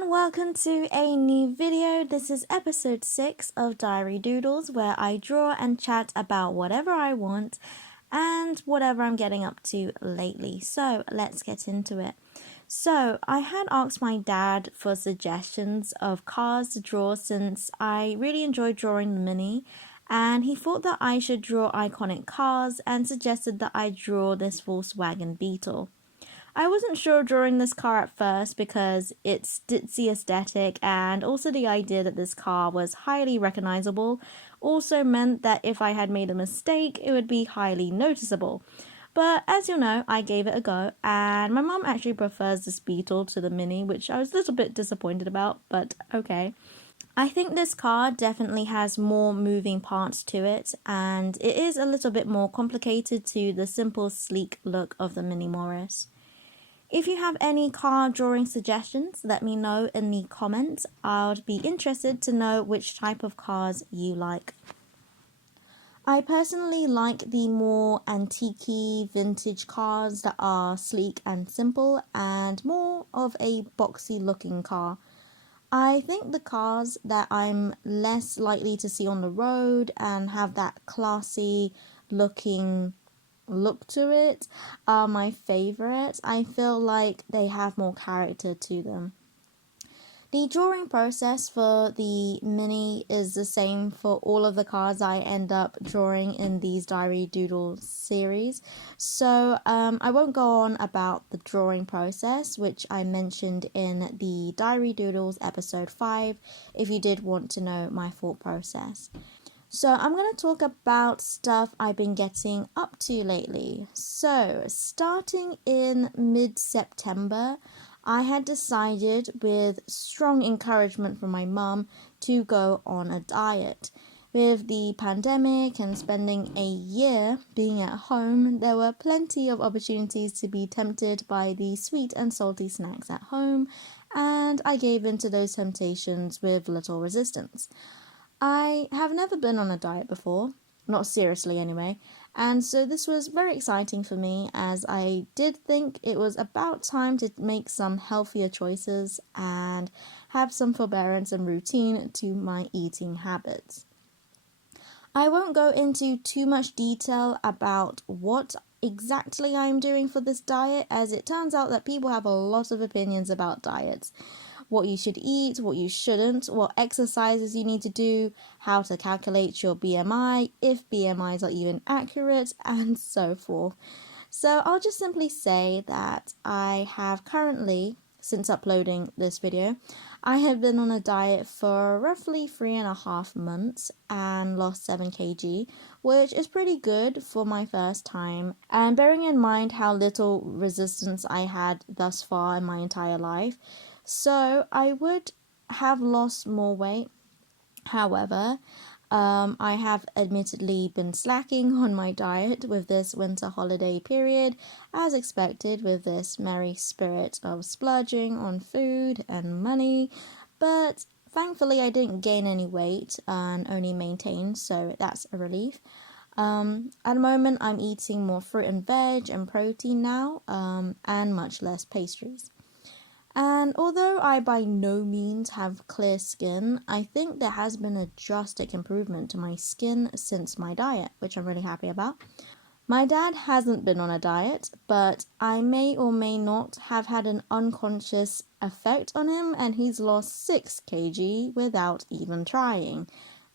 and welcome to a new video. This is episode 6 of Diary Doodles, where I draw and chat about whatever I want and whatever I'm getting up to lately. So let's get into it. So I had asked my dad for suggestions of cars to draw since I really enjoyed drawing the Mini, and he thought that I should draw iconic cars and suggested that I draw this Volkswagen Beetle. I wasn't sure drawing this car at first because its ditzy aesthetic and also the idea that this car was highly recognizable also meant that if I had made a mistake, it would be highly noticeable. But as you know, I gave it a go, and my mum actually prefers this Beetle to the Mini, which I was a little bit disappointed about, but okay. I think this car definitely has more moving parts to it, and it is a little bit more complicated to the simple, sleek look of the Mini Morris. If you have any car drawing suggestions, let me know in the comments. I would be interested to know which type of cars you like. I personally like the more antique-y vintage cars that are sleek and simple and more of a boxy looking car. I think the cars that I'm less likely to see on the road and have that classy looking look to it are my favorite. I feel like they have more character to them. The drawing process for the Mini is the same for all of the cars I end up drawing in these Diary Doodle series. So I won't go on about the drawing process, which I mentioned in the Diary Doodles episode 5, if you did want to know my thought process. So I'm going to talk about stuff I've been getting up to lately. So starting in mid-September, I had decided, with strong encouragement from my mum, to go on a diet. With the pandemic and spending a year being at home, there were plenty of opportunities to be tempted by the sweet and salty snacks at home, and I gave in to those temptations with little resistance. I have never been on a diet before, not seriously anyway, and so this was very exciting for me as I did think it was about time to make some healthier choices and have some forbearance and routine to my eating habits. I won't go into too much detail about what exactly I'm doing for this diet, as it turns out that people have a lot of opinions about diets. What you should eat, what you shouldn't, what exercises you need to do, how to calculate your BMI, if BMIs are even accurate, and so forth. So I'll just simply say that I have currently, since uploading this video, I have been on a diet for roughly 3.5 months and lost 7 kg, which is pretty good for my first time. And bearing in mind how little resistance I had thus far in my entire life, so I would have lost more weight. However, I have admittedly been slacking on my diet with this winter holiday period, as expected, with this merry spirit of splurging on food and money, but thankfully I didn't gain any weight and only maintained, so that's a relief. At the moment I'm eating more fruit and veg and protein now, and much less pastries. And although I by no means have clear skin, I think there has been a drastic improvement to my skin since my diet, which I'm really happy about. My dad hasn't been on a diet, but I may or may not have had an unconscious effect on him, and he's lost 6 kg without even trying.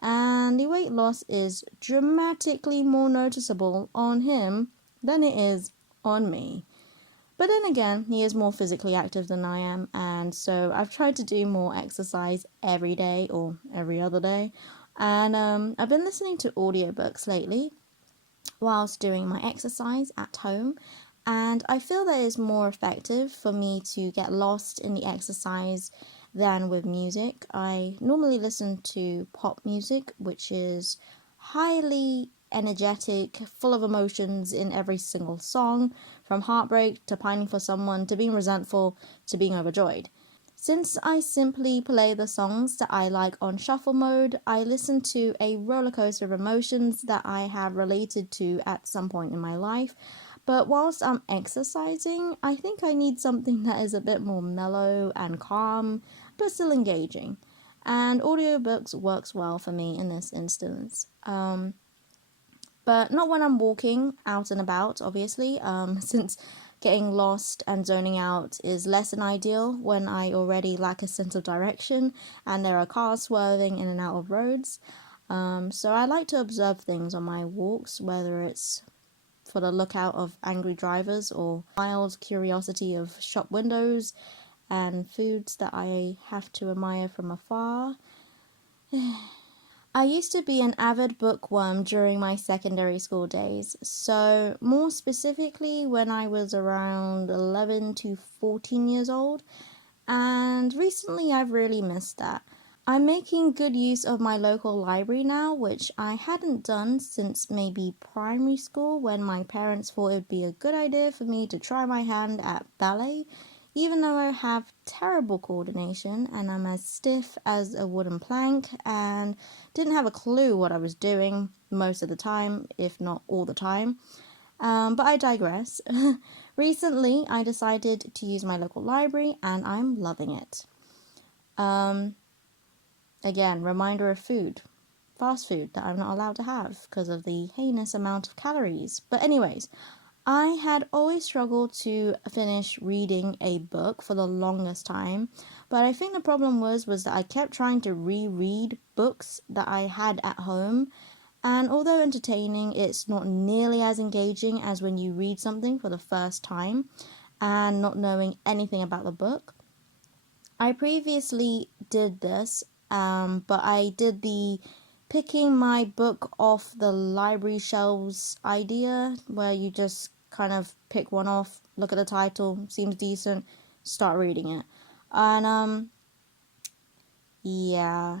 And the weight loss is dramatically more noticeable on him than it is on me. But then again, he is more physically active than I am, and so I've tried to do more exercise every day or every other day. And I've been listening to audiobooks lately whilst doing my exercise at home, and I feel that it's more effective for me to get lost in the exercise than with music. I normally listen to pop music, which is highly energetic, full of emotions in every single song, from heartbreak to pining for someone to being resentful to being overjoyed. Since I simply play the songs that I like on shuffle mode, I listen to a roller coaster of emotions that I have related to at some point in my life, But whilst I'm exercising, I think I need something that is a bit more mellow and calm, but still engaging. And audiobooks works well for me in this instance. But not when I'm walking out and about, obviously, since getting lost and zoning out is less than ideal when I already lack a sense of direction and there are cars swerving in and out of roads. So I like to observe things on my walks, whether it's for the lookout of angry drivers or mild curiosity of shop windows and foods that I have to admire from afar. I used to be an avid bookworm during my secondary school days, so more specifically when I was around 11 to 14 years old, and recently I've really missed that. I'm making good use of my local library now, which I hadn't done since maybe primary school when my parents thought it would be a good idea for me to try my hand at ballet, even though I have terrible coordination and I'm as stiff as a wooden plank and didn't have a clue what I was doing most of the time, if not all the time. But I digress. Recently, I decided to use my local library and I'm loving it. Again, reminder of food. Fast food that I'm not allowed to have because of the heinous amount of calories. But anyways, I had always struggled to finish reading a book for the longest time, but I think the problem was that I kept trying to reread books that I had at home, and although entertaining, it's not nearly as engaging as when you read something for the first time and not knowing anything about the book. I previously did this, but I did the picking my book off the library shelves idea, where you just kind of pick one off, look at the title, seems decent, start reading it. And yeah,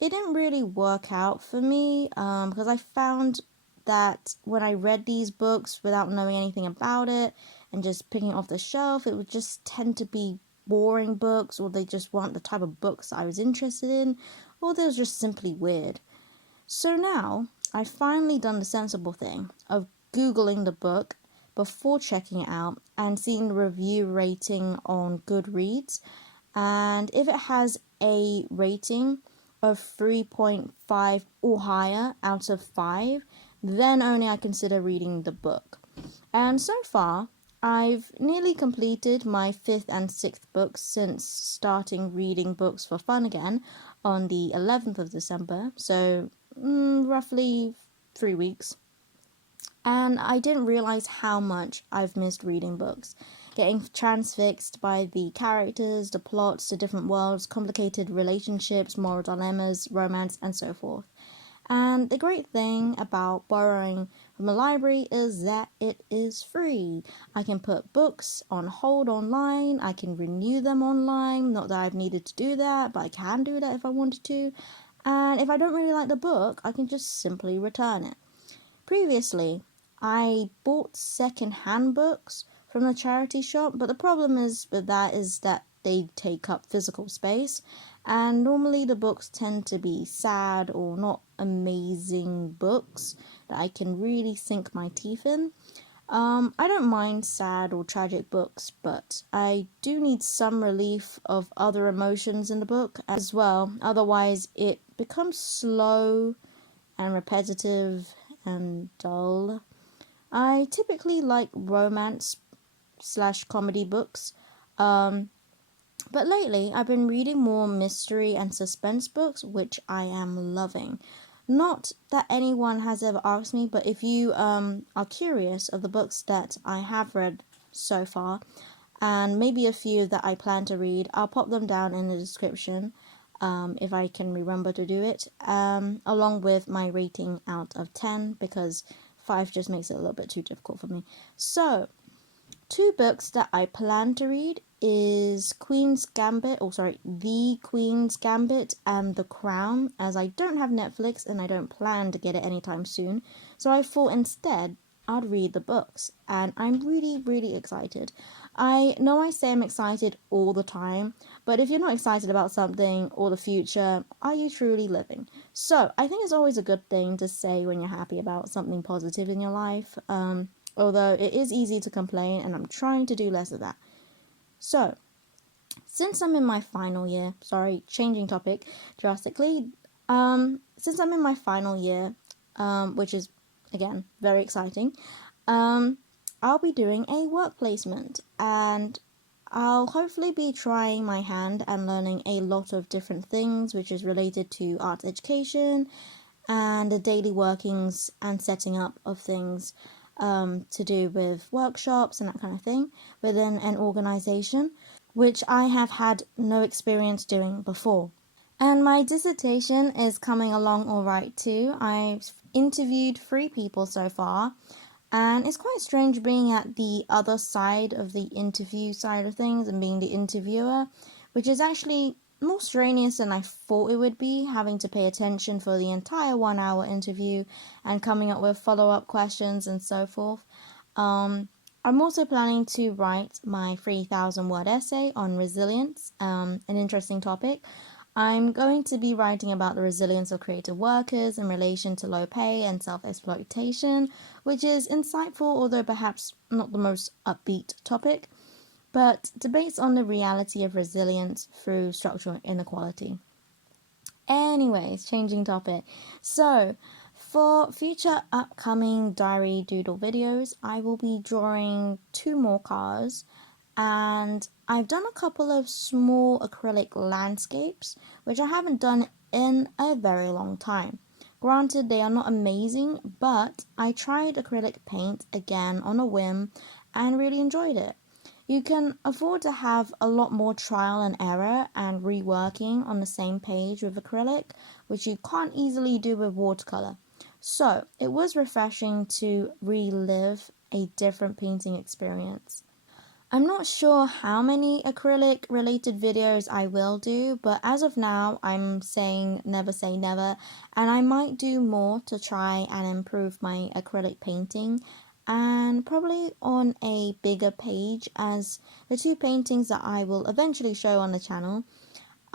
it didn't really work out for me, because I found that when I read these books without knowing anything about it and just picking it off the shelf, it would just tend to be boring books, or they just weren't the type of books I was interested in, or they were just simply weird. So now, I've finally done the sensible thing of Googling the book before checking it out and seeing the review rating on Goodreads, and if it has a rating of 3.5 or higher out of 5, then only I consider reading the book. And so far, I've nearly completed my 5th and 6th books since starting reading books for fun again on the 11th of December, so roughly 3 weeks. And I didn't realize how much I've missed reading books, getting transfixed by the characters, the plots, the different worlds, complicated relationships, moral dilemmas, romance, and so forth. And the great thing about borrowing from a library is that it is free. I can put books on hold online, I can renew them online, not that I've needed to do that, but I can do that if I wanted to. And if I don't really like the book, I can just simply return it. Previously, I bought second-hand books from the charity shop, but the problem is with that is that they take up physical space, and normally the books tend to be sad or not amazing books that I can really sink my teeth in. I don't mind sad or tragic books, but I do need some relief of other emotions in the book as well, otherwise it becomes slow and repetitive and dull. I typically like romance/comedy books, but lately I've been reading more mystery and suspense books, which I am loving. Not that anyone has ever asked me, but if you are curious of the books that I have read so far, and maybe a few that I plan to read, I'll pop them down in the description if I can remember to do it, along with my rating out of 10, because 5 just makes it a little bit too difficult for me. So, 2 books that I plan to read is The Queen's Gambit and The Crown, as I don't have Netflix and I don't plan to get it anytime soon, so I thought instead I'd read the books, and I'm really, really excited. I know I say I'm excited all the time, but if you're not excited about something or the future, are you truly living? So, I think it's always a good thing to say when you're happy about something positive in your life. although it is easy to complain, and I'm trying to do less of that. So, since I'm in my final year, sorry, changing topic drastically, since I'm in my final year, which is, again, very exciting, I'll be doing a work placement, and I'll hopefully be trying my hand and learning a lot of different things, which is related to arts education and the daily workings and setting up of things to do with workshops and that kind of thing within an organization, which I have had no experience doing before. And my dissertation is coming along all right too. I've interviewed 3 people so far, and it's quite strange being at the other side of the interview side of things and being the interviewer, which is actually more strenuous than I thought it would be, having to pay attention for the entire 1-hour interview and coming up with follow-up questions and so forth. I'm also planning to write my 3,000-word essay on resilience, an interesting topic. I'm going to be writing about the resilience of creative workers in relation to low pay and self-exploitation, which is insightful, although perhaps not the most upbeat topic, but debates on the reality of resilience through structural inequality. Anyways, changing topic. So, for future upcoming diary doodle videos, I will be drawing 2 more cars, and I've done a couple of small acrylic landscapes, which I haven't done in a very long time. Granted, they are not amazing, but I tried acrylic paint again on a whim and really enjoyed it. You can afford to have a lot more trial and error and reworking on the same page with acrylic, which you can't easily do with watercolor. So, it was refreshing to relive a different painting experience. I'm not sure how many acrylic related videos I will do, but as of now, I'm saying never say never, and I might do more to try and improve my acrylic painting, and probably on a bigger page, as the 2 paintings that I will eventually show on the channel,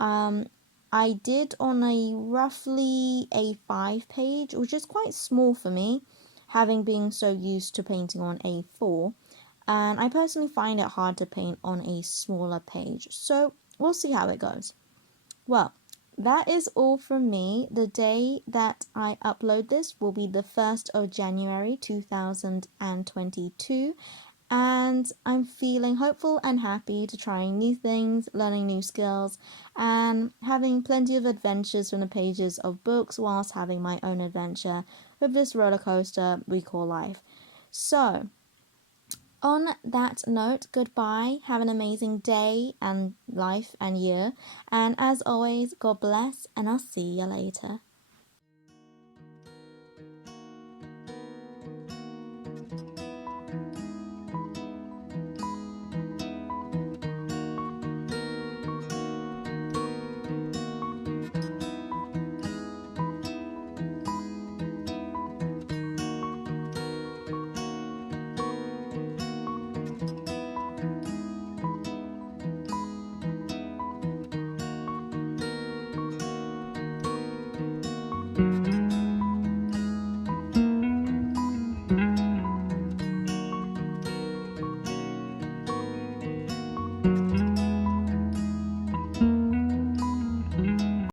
I did on a roughly A5 page, which is quite small for me, having been so used to painting on A4. And I personally find it hard to paint on a smaller page, so we'll see how it goes. Well, that is all from me. The day that I upload this will be the 1st of January 2022, and I'm feeling hopeful and happy to trying new things, learning new skills, and having plenty of adventures from the pages of books whilst having my own adventure with this roller coaster we call life. So, on that note, goodbye, have an amazing day and life and year, and as always, God bless, and I'll see you later.